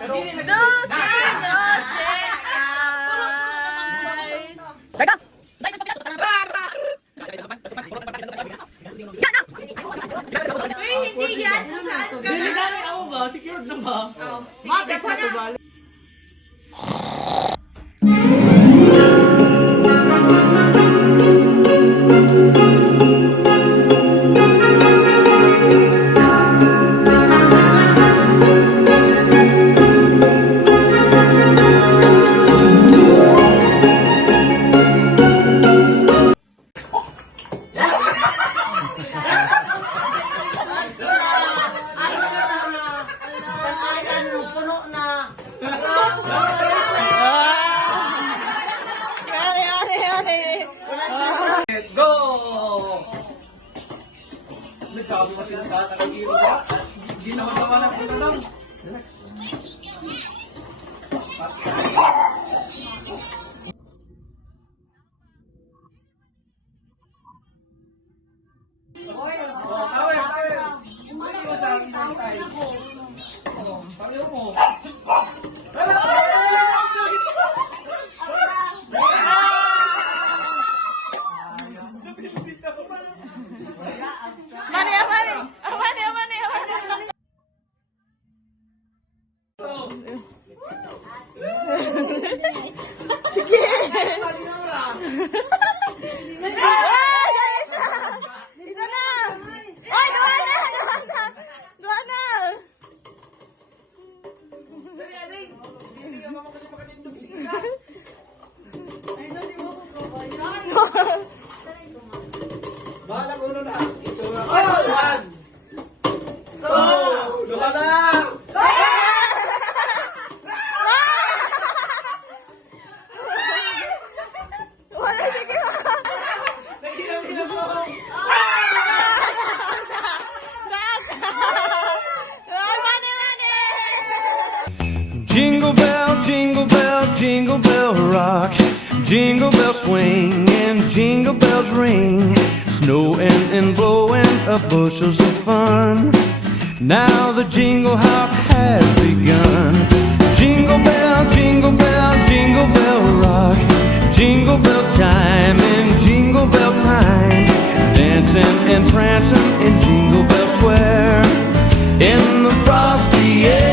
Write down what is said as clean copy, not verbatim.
No, sir! No, sir! Teka! Uy, hindi yan. Kung saan ka na? Delikado ako ba? Secured na ba? Matik na to ba? Go! Nagkabi mo sila ka, nakagiro ka. Hindi sama-sama na po lang. Relax. Tawe. Hindi ko sa akin ang style. Pareho mo. Bahala ulo na. Itsura. Oh! One! Two! Luha na! Naghilang-hilang ko. Jingle bell, jingle bell, jingle bell rock. Jingle bells swing and jingle bells ring. Snowing and blowing up bushels of fun. Now the jingle hop has begun. Jingle bell, jingle bell, jingle bell rock. Jingle bells chime in jingle bell time. Dancing and prancing in Jingle Bell Square. In the frosty air.